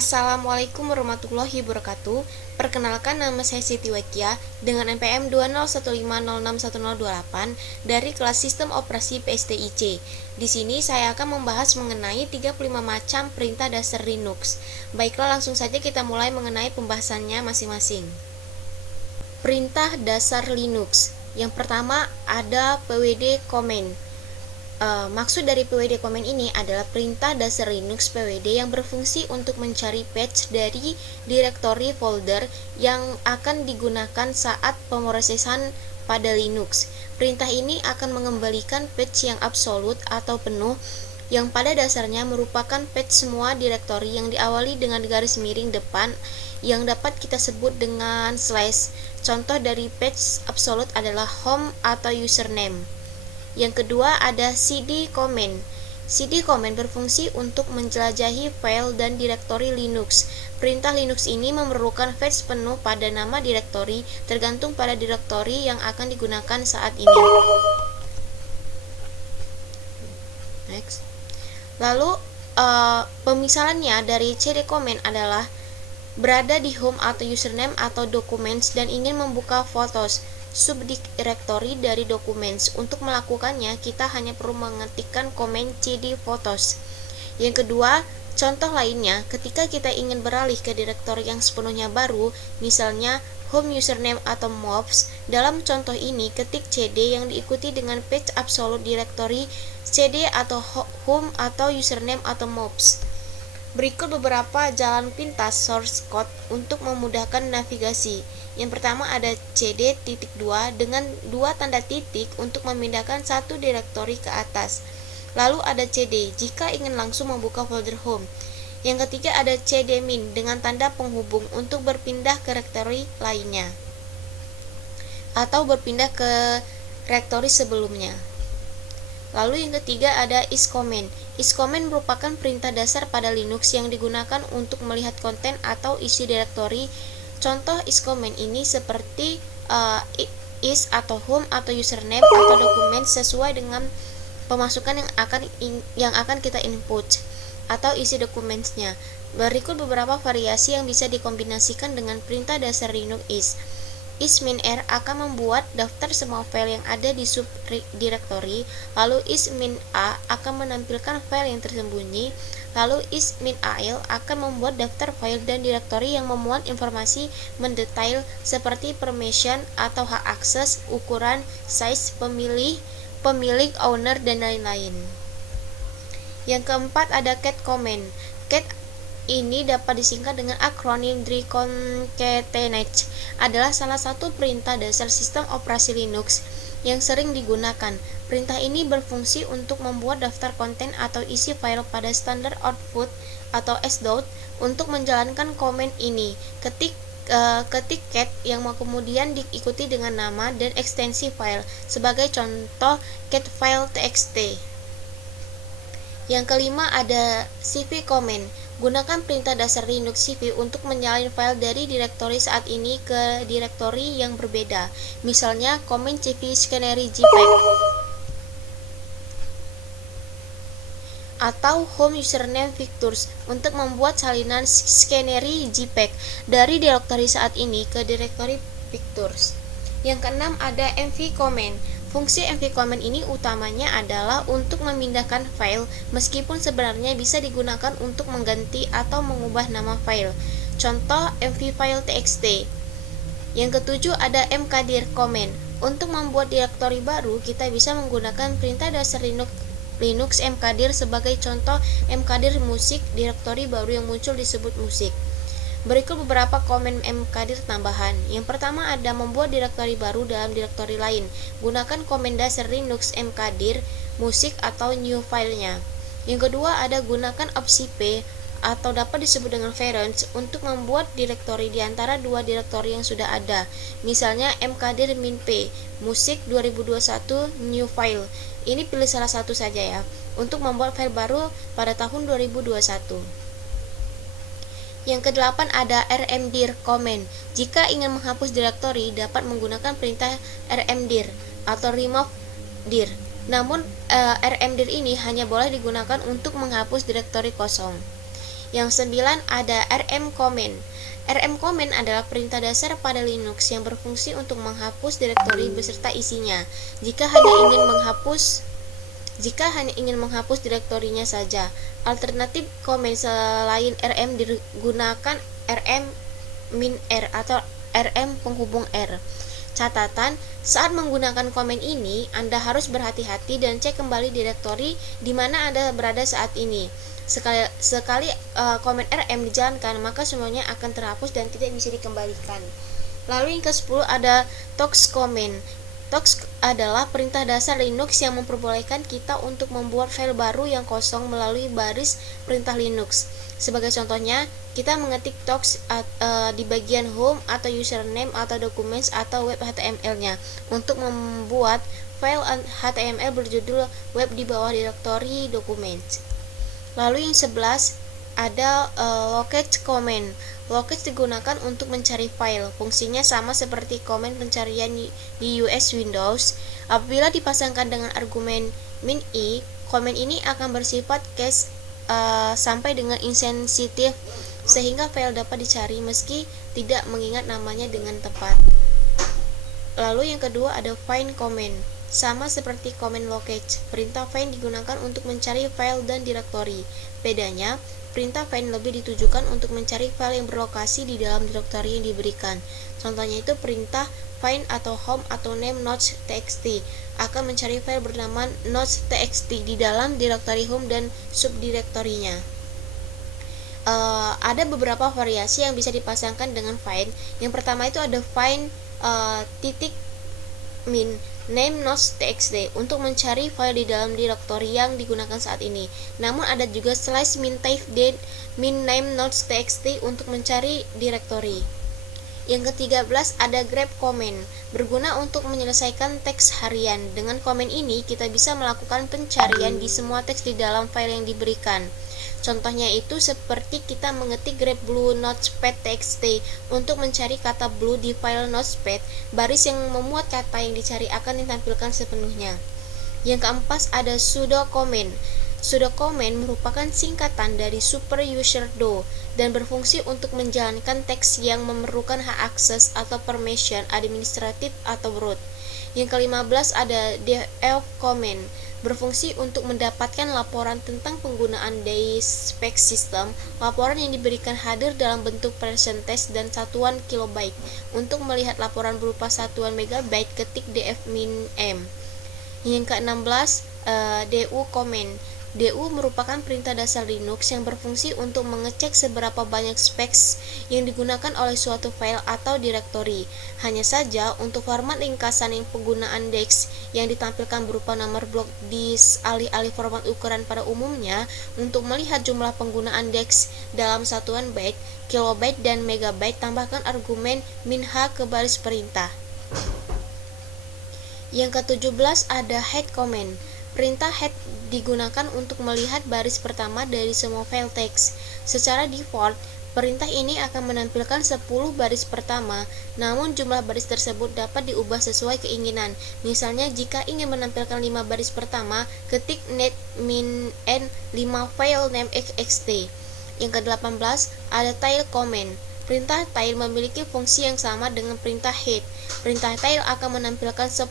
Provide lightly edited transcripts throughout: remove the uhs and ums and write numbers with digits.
Assalamualaikum warahmatullahi wabarakatuh. Perkenalkan, nama saya Siti Wekia dengan NPM 201506108 dari kelas Sistem Operasi PSTIC. Di sini saya akan membahas mengenai 35 macam perintah dasar Linux. Baiklah, langsung saja kita mulai mengenai pembahasannya masing-masing. Perintah dasar Linux. Yang pertama ada pwd command. Maksud dari pwd command ini adalah perintah dasar Linux pwd yang berfungsi untuk mencari patch dari direktori folder yang akan digunakan saat pemrosesan pada Linux. Perintah ini akan mengembalikan patch yang absolut atau penuh yang pada dasarnya merupakan patch semua direktori yang diawali dengan garis miring depan yang dapat kita sebut dengan slash. Contoh dari patch absolut adalah home atau username. Yang kedua ada cd command. cd command berfungsi untuk menjelajahi file dan direktori Linux. Perintah Linux ini memerlukan patch penuh pada nama direktori tergantung pada direktori yang akan digunakan saat ini. Next. Lalu pemisalannya dari cd command adalah berada di home atau username atau documents dan ingin membuka fotos subdirektori dari documents. Untuk melakukannya, kita hanya perlu mengetikkan komen cd photos. Yang kedua, contoh lainnya, ketika kita ingin beralih ke direktori yang sepenuhnya baru, misalnya home username atau mobs, dalam contoh ini ketik cd yang diikuti dengan patch absolute directory cd atau home atau username atau mobs. Berikut beberapa jalan pintas source code untuk memudahkan navigasi. Yang pertama ada cd.2 dengan 2 tanda titik untuk memindahkan satu direktori ke atas. Lalu ada cd jika ingin langsung membuka folder home. Yang ketiga ada cd-min dengan tanda penghubung untuk berpindah ke direktori lainnya atau berpindah ke direktori sebelumnya. Lalu yang ketiga ada isCommand. IsCommand merupakan perintah dasar pada Linux yang digunakan untuk melihat konten atau isi direktori. Contoh isCommand ini seperti is atau home atau username atau dokumen sesuai dengan pemasukan yang akan kita input atau isi dokumennya. Berikut beberapa variasi yang bisa dikombinasikan dengan perintah dasar Linux is-min-r akan membuat daftar semua file yang ada di subdirektori, lalu is-min-a akan menampilkan file yang tersembunyi, lalu is-min-al akan membuat daftar file dan direktori yang memuat informasi mendetail seperti permission atau hak akses, ukuran, size, pemilik, owner, dan lain-lain. Yang keempat ada cat command. Cat ini dapat disingkat dengan akronim Concatenate, adalah salah satu perintah dasar sistem operasi Linux yang sering digunakan. Perintah ini berfungsi untuk membuat daftar konten atau isi file pada standar output atau s.dot. Untuk menjalankan command ini, ketik cat yang kemudian diikuti dengan nama dan ekstensi file. Sebagai contoh, cat file txt. Yang kelima ada cv command. Gunakan perintah dasar Linux cv untuk menyalin file dari direktori saat ini ke direktori yang berbeda. Misalnya command cv scannery jpeg atau home username Victors untuk membuat salinan scannery jpeg dari direktori saat ini ke direktori Victors. Yang keenam ada mv command. Fungsi mv command ini utamanya adalah untuk memindahkan file, meskipun sebenarnya bisa digunakan untuk mengganti atau mengubah nama file. Contoh mv file txt. Yang ketujuh ada mkdir command. Untuk membuat direktori baru, kita bisa menggunakan perintah dasar Linux mkdir. Sebagai contoh, mkdir musik, direktori baru yang muncul disebut musik. Berikut beberapa komen mkdir tambahan. Yang pertama ada membuat direktori baru dalam direktori lain. Gunakan komen dasar Linux mkdir musik atau new filenya. Yang kedua ada gunakan opsi p atau dapat disebut dengan parents untuk membuat direktori di antara dua direktori yang sudah ada. Misalnya mkdir min p musik 2021 new file. Ini pilih salah satu saja ya untuk membuat file baru pada tahun 2021. Yang kedelapan ada rmdir command. Jika ingin menghapus direktori, dapat menggunakan perintah rmdir atau remove dir. Namun rmdir ini hanya boleh digunakan untuk menghapus direktori kosong. Yang 9 ada rm command. Rm command adalah perintah dasar pada Linux yang berfungsi untuk menghapus direktori beserta isinya. Jika hanya ingin menghapus direktorinya saja. Alternatif command selain rm digunakan rm-r atau rm penghubung r. Catatan, saat menggunakan komen ini, Anda harus berhati-hati dan cek kembali direktori di mana Anda berada saat ini. Sekali komen rm dijalankan, maka semuanya akan terhapus dan tidak bisa dikembalikan. Lalu yang ke-10 ada tox command. Tox adalah perintah dasar Linux yang memperbolehkan kita untuk membuat file baru yang kosong melalui baris perintah Linux. Sebagai contohnya, kita mengetik tox di bagian home atau username atau documents atau web HTML-nya untuk membuat file HTML berjudul web di bawah direktori documents. Lalu yang 11 ada locate command. Locate digunakan untuk mencari file. Fungsinya sama seperti komen pencarian di US Windows. Apabila dipasangkan dengan argumen min-i, komen ini akan bersifat cache sampai dengan insensitif sehingga file dapat dicari meski tidak mengingat namanya dengan tepat. Lalu yang kedua ada find command. Sama seperti command locate, perintah find digunakan untuk mencari file dan direktori. Bedanya, perintah find lebih ditujukan untuk mencari file yang berlokasi di dalam direktori yang diberikan. Contohnya itu perintah find atau home atau name notes.txt akan mencari file bernama notes.txt di dalam direktori home dan subdirektorinya. Ada beberapa variasi yang bisa dipasangkan dengan find. Yang pertama itu ada find min name notes.txt untuk mencari file di dalam direktori yang digunakan saat ini. Namun ada juga slash min type min name notes.txt untuk mencari direktori. Yang ke-13 ada grep command, berguna untuk menyelesaikan teks harian. Dengan command ini kita bisa melakukan pencarian di semua teks di dalam file yang diberikan. Contohnya itu seperti kita mengetik grep blue notepad.txt untuk mencari kata blue di file notepad, baris yang memuat kata yang dicari akan ditampilkan sepenuhnya. Yang keempat ada sudo command. Sudo command merupakan singkatan dari super user do dan berfungsi untuk menjalankan teks yang memerlukan hak akses atau permission administratif atau root. Yang ke-15 ada def command, berfungsi untuk mendapatkan laporan tentang penggunaan DSpace system. Laporan yang diberikan hadir dalam bentuk percentage dan satuan kilobyte. Untuk melihat laporan berupa satuan megabyte, ketik df-m. Yang ke-16 du command. Du merupakan perintah dasar Linux yang berfungsi untuk mengecek seberapa banyak specs yang digunakan oleh suatu file atau direktori. Hanya saja, untuk format ringkasan yang penggunaan DEX yang ditampilkan berupa nomor blok disk alih-alih format ukuran pada umumnya, untuk melihat jumlah penggunaan DEX dalam satuan byte, kilobyte, dan megabyte, tambahkan argumen -h ke baris perintah. Yang ke-17 ada head command. Perintah head digunakan untuk melihat baris pertama dari semua file teks. Secara default, perintah ini akan menampilkan 10 baris pertama, namun jumlah baris tersebut dapat diubah sesuai keinginan. Misalnya, jika ingin menampilkan 5 baris pertama, ketik net min n 5 file name txt. Yang ke-18 ada tail command. Perintah tail memiliki fungsi yang sama dengan perintah head. Perintah tail akan menampilkan 10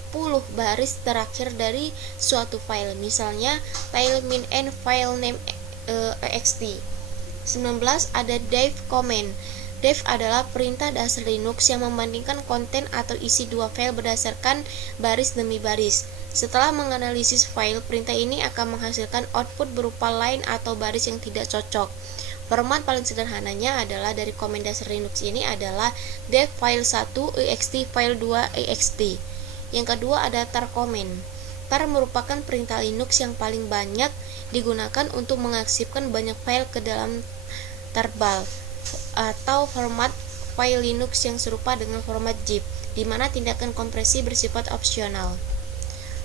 baris terakhir dari suatu file. Misalnya, tail min n file name txt. 19 ada div command. Div adalah perintah dasar Linux yang membandingkan konten atau isi dua file berdasarkan baris demi baris. Setelah menganalisis file, perintah ini akan menghasilkan output berupa line atau baris yang tidak cocok. Format paling sederhananya adalah dari komen dasar Linux ini adalah dev file 1 ext file 2 ext. Yang kedua ada tar command. Tar merupakan perintah Linux yang paling banyak digunakan untuk mengaksipkan banyak file ke dalam tarball atau format file Linux yang serupa dengan format zip, di mana tindakan kompresi bersifat opsional.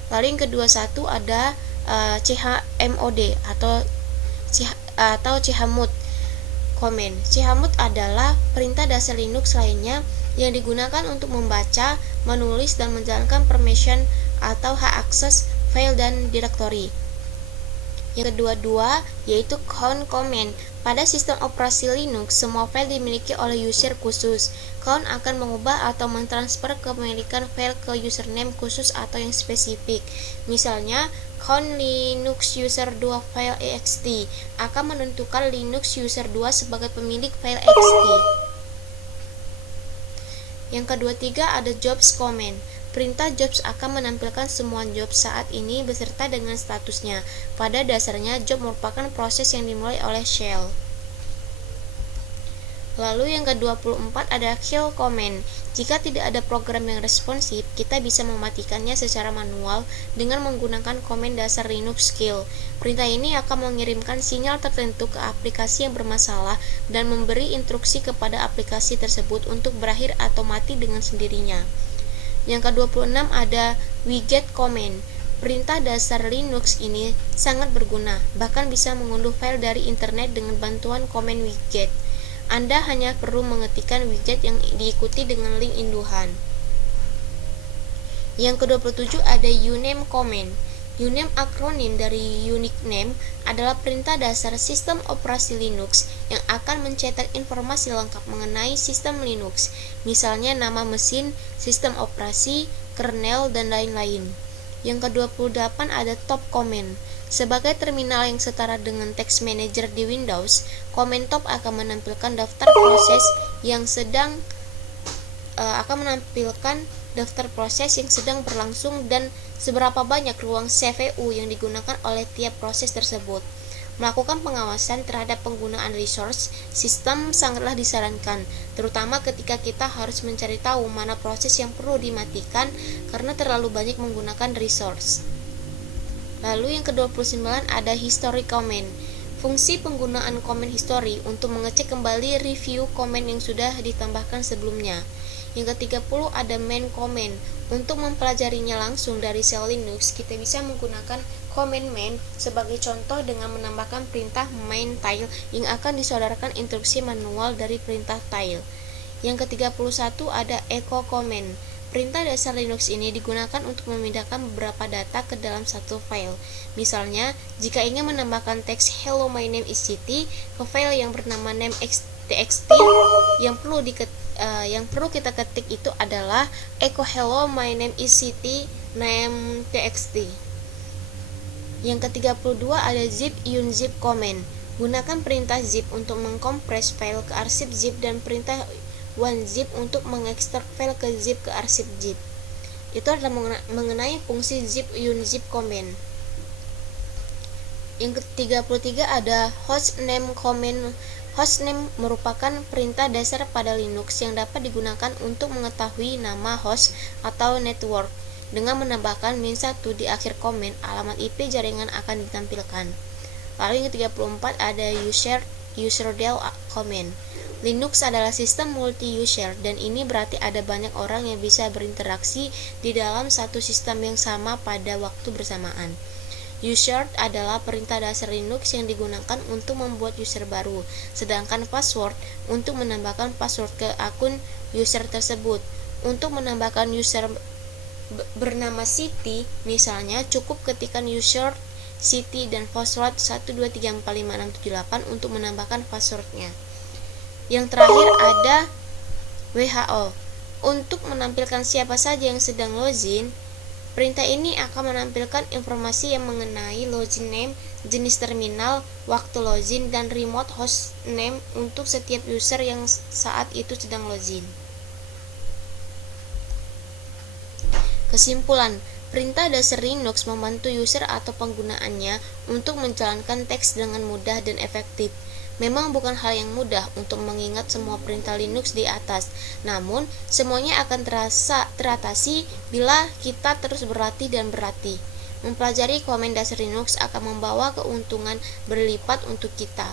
Lalu yang kedua ada chmod atau chmod command. Chmod adalah perintah dasar Linux lainnya yang digunakan untuk membaca, menulis, dan menjalankan permission atau hak akses file dan direktori. Yang kedua yaitu count command. Pada sistem operasi Linux, semua file dimiliki oleh user khusus. Count akan mengubah atau mentransfer kepemilikan file ke username khusus atau yang spesifik. Misalnya, count linux user 2 file ext akan menentukan linux user 2 sebagai pemilik file ext. Yang ketiga ada jobs command. Perintah jobs akan menampilkan semua job saat ini beserta dengan statusnya. Pada dasarnya, job merupakan proses yang dimulai oleh shell. Lalu yang ke-24 ada kill command. Jika tidak ada program yang responsif, kita bisa mematikannya secara manual dengan menggunakan komen dasar Linux kill. Perintah ini akan mengirimkan sinyal tertentu ke aplikasi yang bermasalah dan memberi instruksi kepada aplikasi tersebut untuk berakhir atau mati dengan sendirinya. Yang ke-26 ada widget command. Perintah dasar Linux ini sangat berguna, bahkan bisa mengunduh file dari internet dengan bantuan komen widget. Anda hanya perlu mengetikkan widget yang diikuti dengan link induhan. Yang ke-27 ada uname command. Uname akronim dari unique name adalah perintah dasar sistem operasi Linux yang akan mencetak informasi lengkap mengenai sistem Linux, misalnya nama mesin, sistem operasi, kernel, dan lain-lain. Yang ke-28 ada top command. Sebagai terminal yang setara dengan text manager di Windows, komen top akan menampilkan daftar proses yang sedang berlangsung dan seberapa banyak ruang CPU yang digunakan oleh tiap proses tersebut. Melakukan pengawasan terhadap penggunaan resource sistem sangatlah disarankan, terutama ketika kita harus mencari tahu mana proses yang perlu dimatikan karena terlalu banyak menggunakan resource. Lalu yang ke-29 ada history command. Fungsi penggunaan komen history untuk mengecek kembali review komen yang sudah ditambahkan sebelumnya. Yang ke-30 ada main command. Untuk mempelajarinya langsung dari shell Linux, kita bisa menggunakan command main sebagai contoh dengan menambahkan perintah main tile yang akan disodorkan instruksi manual dari perintah tile. Yang ke-31 ada echo command. Perintah dasar Linux ini digunakan untuk memindahkan beberapa data ke dalam satu file. Misalnya, jika ingin menambahkan teks hello my name is Siti ke file yang bernama name.txt, yang perlu kita ketik itu adalah echo hello my name is Siti name.txt. Yang ke-32 ada zip unzip command. Gunakan perintah zip untuk mengkompres file ke arsip zip dan perintah onezip untuk mengekstrak file ke zip ke arsip zip. Itu adalah mengenai fungsi zip unzip command. Yang ke-33 ada hostname command. Hostname merupakan perintah dasar pada Linux yang dapat digunakan untuk mengetahui nama host atau network. Dengan menambahkan -1 di akhir komen, alamat IP jaringan akan ditampilkan. Lalu yang ke-34 ada userdel command. Linux adalah sistem multi-user dan ini berarti ada banyak orang yang bisa berinteraksi di dalam satu sistem yang sama pada waktu bersamaan. Userd adalah perintah dasar Linux yang digunakan untuk membuat user baru, sedangkan password untuk menambahkan password ke akun user tersebut. Untuk menambahkan user bernama Siti, misalnya cukup ketikkan userd Siti dan password 123456778 untuk menambahkan passwordnya. Yang terakhir ada WHO. Untuk menampilkan siapa saja yang sedang login, perintah ini akan menampilkan informasi yang mengenai login name, jenis terminal, waktu login, dan remote host name untuk setiap user yang saat itu sedang login. Kesimpulan, perintah dasar Linux membantu user atau penggunaannya untuk menjalankan teks dengan mudah dan efektif. Memang bukan hal yang mudah untuk mengingat semua perintah Linux di atas, namun semuanya akan teratasi bila kita terus berlatih dan berlatih. Mempelajari komen dasar Linux akan membawa keuntungan berlipat untuk kita.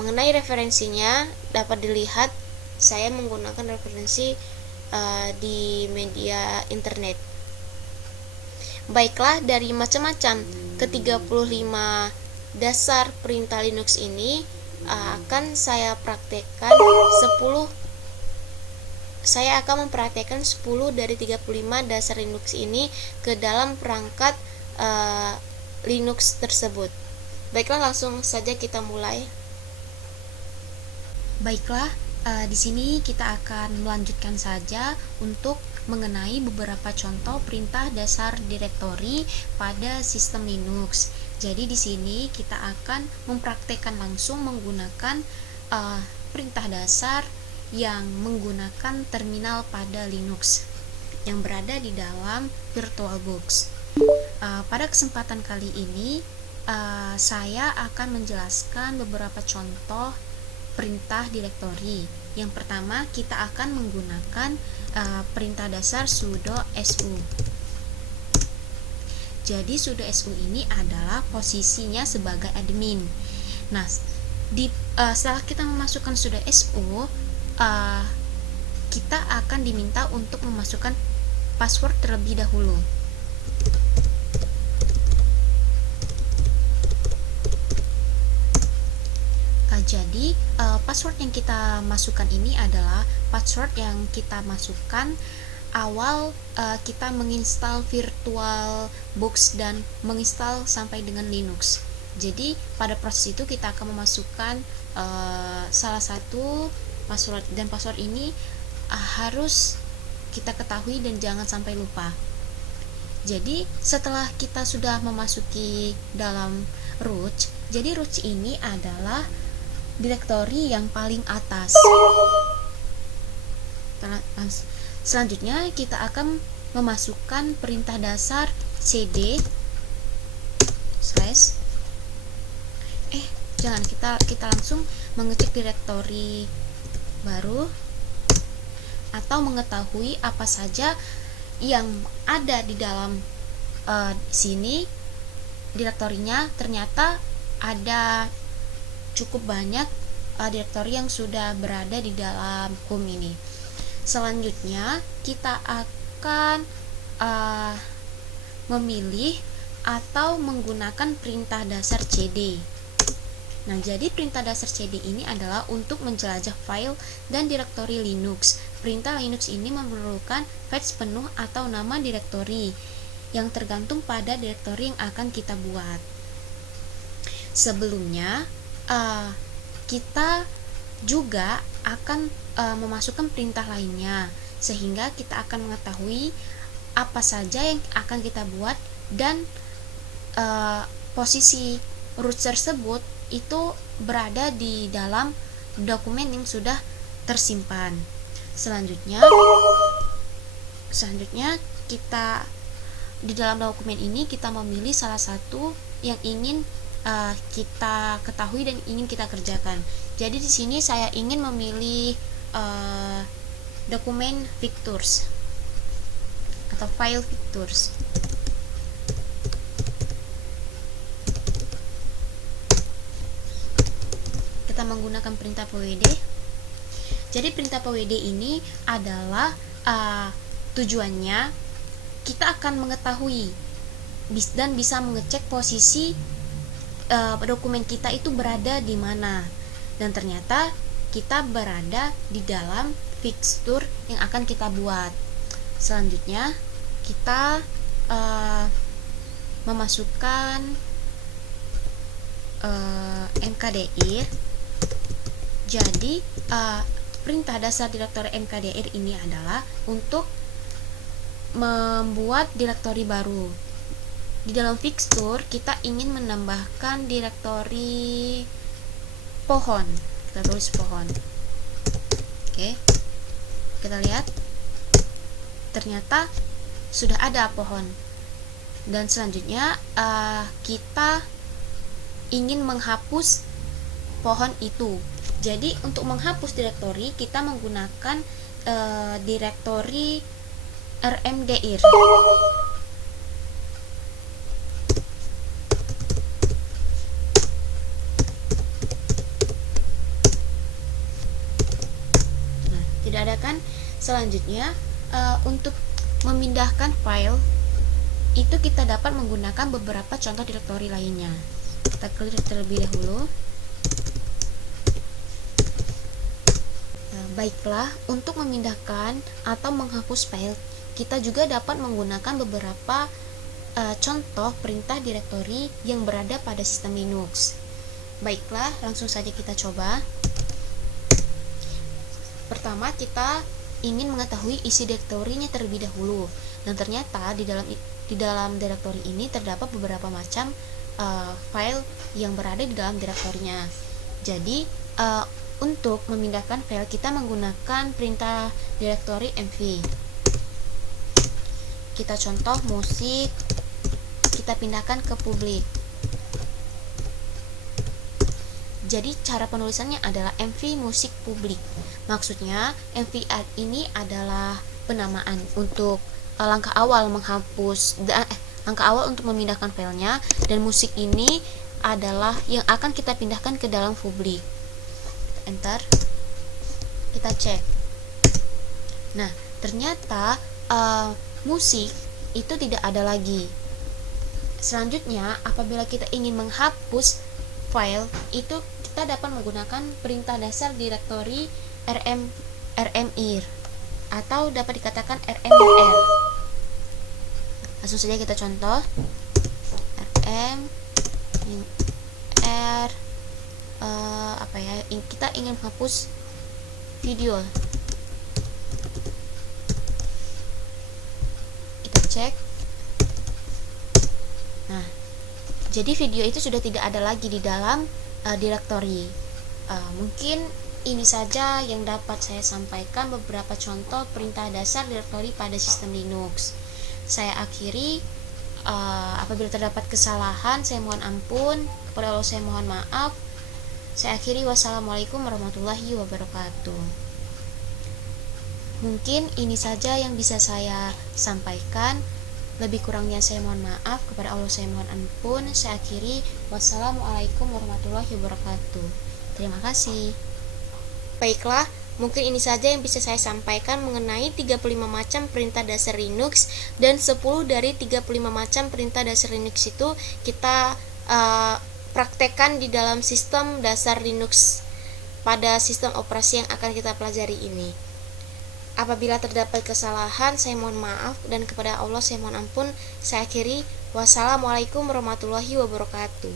Mengenai referensinya dapat dilihat, saya menggunakan referensi di media internet. Baiklah, dari macam-macam ke-35 dasar perintah Linux ini akan saya praktekkan 10. Saya akan mempraktekkan 10 dari 35 dasar Linux ini ke dalam perangkat Linux tersebut. Baiklah, langsung saja kita mulai. Baiklah, di sini kita akan melanjutkan saja untuk mengenai beberapa contoh perintah dasar direktori pada sistem Linux. Jadi di sini kita akan mempraktekkan langsung menggunakan perintah dasar yang menggunakan terminal pada Linux yang berada di dalam VirtualBox. Pada kesempatan kali ini saya akan menjelaskan beberapa contoh perintah direktori. Yang pertama, kita akan menggunakan perintah dasar sudo su. Jadi sudo su ini adalah posisinya sebagai admin. Nah, setelah kita memasukkan sudo su, kita akan diminta untuk memasukkan password terlebih dahulu. Jadi password yang kita masukkan ini adalah password yang kita masukkan awal kita menginstal VirtualBox dan menginstal sampai dengan Linux. Jadi pada proses itu kita akan memasukkan salah satu password, dan password ini harus kita ketahui dan jangan sampai lupa. Jadi setelah kita sudah memasuki dalam root, jadi root ini adalah direktori yang paling atas. Selanjutnya kita akan memasukkan perintah dasar cd slash jangan, kita langsung mengecek direktori baru atau mengetahui apa saja yang ada di dalam sini direktorinya. Ternyata ada cukup banyak direktori yang sudah berada di dalam home ini. Selanjutnya kita akan memilih atau menggunakan perintah dasar cd. Nah, jadi perintah dasar cd ini adalah untuk menjelajah file dan direktori Linux. Perintah Linux ini memerlukan fetch penuh atau nama direktori yang tergantung pada direktori yang akan kita buat. Sebelumnya kita juga akan memasukkan perintah lainnya, sehingga kita akan mengetahui apa saja yang akan kita buat dan posisi root tersebut itu berada di dalam dokumen yang sudah tersimpan. Selanjutnya kita di dalam dokumen ini kita memilih salah satu yang ingin kita ketahui dan ingin kita kerjakan. Jadi di sini saya ingin memilih dokumen Victors atau file Victors. Kita menggunakan perintah pwd. Jadi perintah pwd ini adalah tujuannya kita akan mengetahui dan bisa mengecek posisi dokumen kita itu berada di mana, dan ternyata kita berada di dalam fixture yang akan kita buat. Selanjutnya kita memasukkan mkdir. Jadi perintah dasar direktori mkdir ini adalah untuk membuat direktori baru. Di dalam fixture kita ingin menambahkan direktori pohon. Kita tulis pohon. Oke. Kita lihat. Ternyata sudah ada pohon. Dan selanjutnya kita ingin menghapus pohon itu. Jadi untuk menghapus direktori kita menggunakan direktori rmdir. Tidak ada kan? Selanjutnya untuk memindahkan file itu kita dapat menggunakan beberapa contoh direktori lainnya. Kita clear terlebih dahulu. Baiklah, untuk memindahkan atau menghapus file kita juga dapat menggunakan beberapa contoh perintah direktori yang berada pada sistem Linux. Baiklah, langsung saja kita coba. Pertama, kita ingin mengetahui isi direktorinya terlebih dahulu, dan ternyata di dalam direktori ini terdapat beberapa macam file yang berada di dalam direktorinya. Jadi untuk memindahkan file, kita menggunakan perintah direktori mv. Kita contoh musik, kita pindahkan ke publik. Jadi cara penulisannya adalah mv musik publik. Maksudnya mv ini adalah penamaan untuk langkah awal menghapus langkah awal untuk memindahkan filenya, dan musik ini adalah yang akan kita pindahkan ke dalam publik. Enter, kita cek. Nah, ternyata musik itu tidak ada lagi. Selanjutnya, apabila kita ingin menghapus file itu, kita dapat menggunakan perintah dasar direktori rmir atau dapat dikatakan rmir. Langsung saja kita contoh rmir kita ingin menghapus video. Kita cek. Nah, jadi video itu sudah tidak ada lagi di dalam direktori. Mungkin ini saja yang dapat saya sampaikan, beberapa contoh perintah dasar direktori pada sistem Linux. Saya akhiri. Apabila terdapat kesalahan, saya mohon ampun. Kepada Allah saya mohon maaf. Saya akhiri. Wassalamualaikum warahmatullahi wabarakatuh. Mungkin ini saja yang bisa saya sampaikan. Lebih kurangnya saya mohon maaf. Kepada Allah saya mohon ampun. Saya akhiri. Wassalamualaikum warahmatullahi wabarakatuh. Terima kasih. Baiklah, mungkin ini saja yang bisa saya sampaikan mengenai 35 macam perintah dasar Linux, dan 10 dari 35 macam perintah dasar Linux itu kita praktekkan di dalam sistem dasar Linux pada sistem operasi yang akan kita pelajari ini. Apabila terdapat kesalahan, saya mohon maaf, dan kepada Allah saya mohon ampun. Saya akhiri. Wassalamualaikum warahmatullahi wabarakatuh.